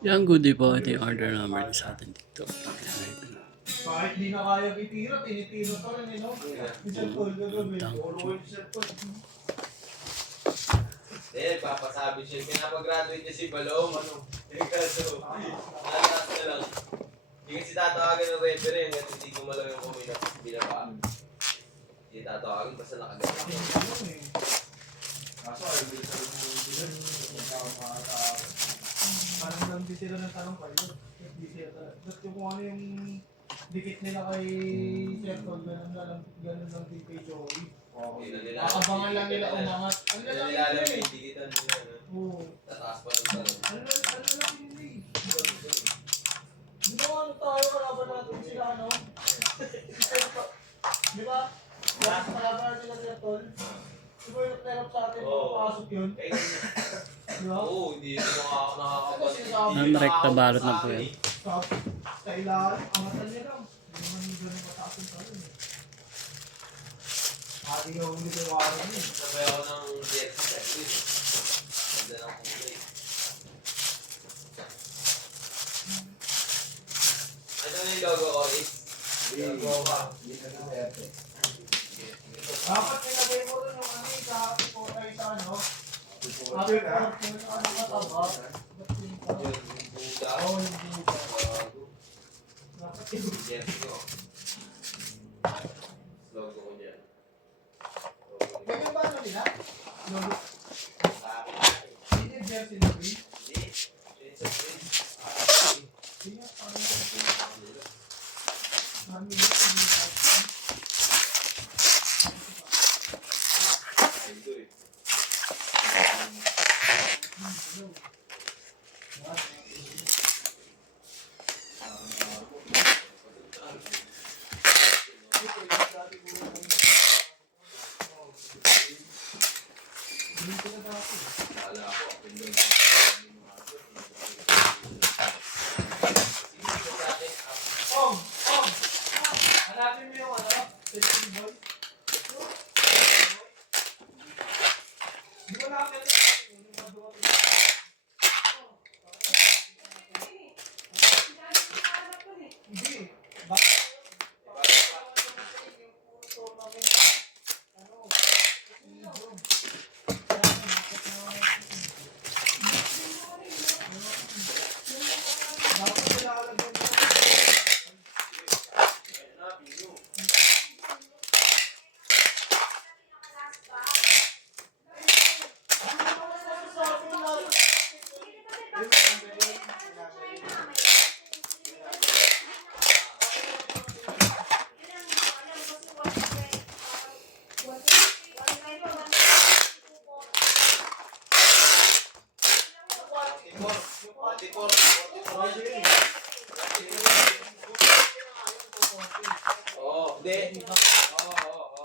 Yan, goodie po. Ito yung order number niya sa atin dito. Kahit di na kaya itira, tinitira pa rin, no? Isang call na gabi. Eh, papasabi siya. Pinapag-graduate niya si Balong. Kaso, nalas na lang. Hindi kasi tatawagan ng referee hanggat hindi gumalaw yung kumina binaba. Hindi tatawagan basta nakagat. Kaso, ayaw din sa parang lang di sila ng tanong kayo. Di sila talaga. Ba't yung kung ano yung dikit nila kay Sertol, ganun lang din kay Joey. Abangan lang nila umangat. Ano lang Nilalam yun eh. yung digitan nila. Oo. Tataas pa ng tanong. Ano lang yun eh. Di ba ano tayo, kalaban natin sila ano? Di ba? Kalaban natin sila Sertol. Di ba yung terap sa atin, papasok yun? Di ba? Oo, hindi ito nakakapasok. Rekta balot na po yan. Sa ilalim, angatan niya lang. Hindi naman ganun mataas yung talon eh. Ating yung ulit yung warang yun. Sabay ako ng jersey sa green. Ganda ng kulay. Ano na yung logo ko, Riz? Logo ka. Dapat nilagay mo rin yung ano eh, sa happy po tayo sa ano. Happy po tayo sa ano mataba. Yung Buddha. Oo, yung buka. Dapat yung Jersey ko. Logo ko dyan. ganyan ba ano nila? Logo. Sa akin. Hindi yung jersey na green. Hindi. It's a green. Hindi nga, parang jersey. Kami yun, hindi natin. Ito eh. Kala ko, pindong. Om! Om! Hanapin mo yung ano? Testing boy. Di ba natin yung magawa ko? Hindi. Bakit? Oo, hindi. Oo.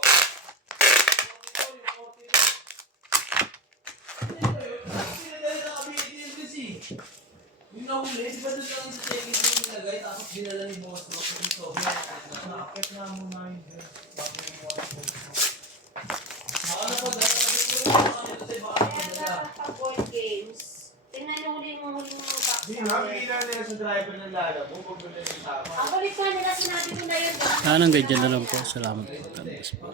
Yung nahuli, di ba doon lang sa checking room nilagay, tapos dinala ni Boss Rock dito. Nakakit nga muna yun. Bago yung mga boys mo. Ano po, dapat dito rin ako kanito sa iba Kaya dapat pag board games, tingnan yung huling box. Hindi nga, bigyan nila sa driver ng lala mo. Huwag mo na yung tama. Ang kulit nga nila sinabi ko na yun. Hanggang ganyan na lang po. Salamat po. God bless po.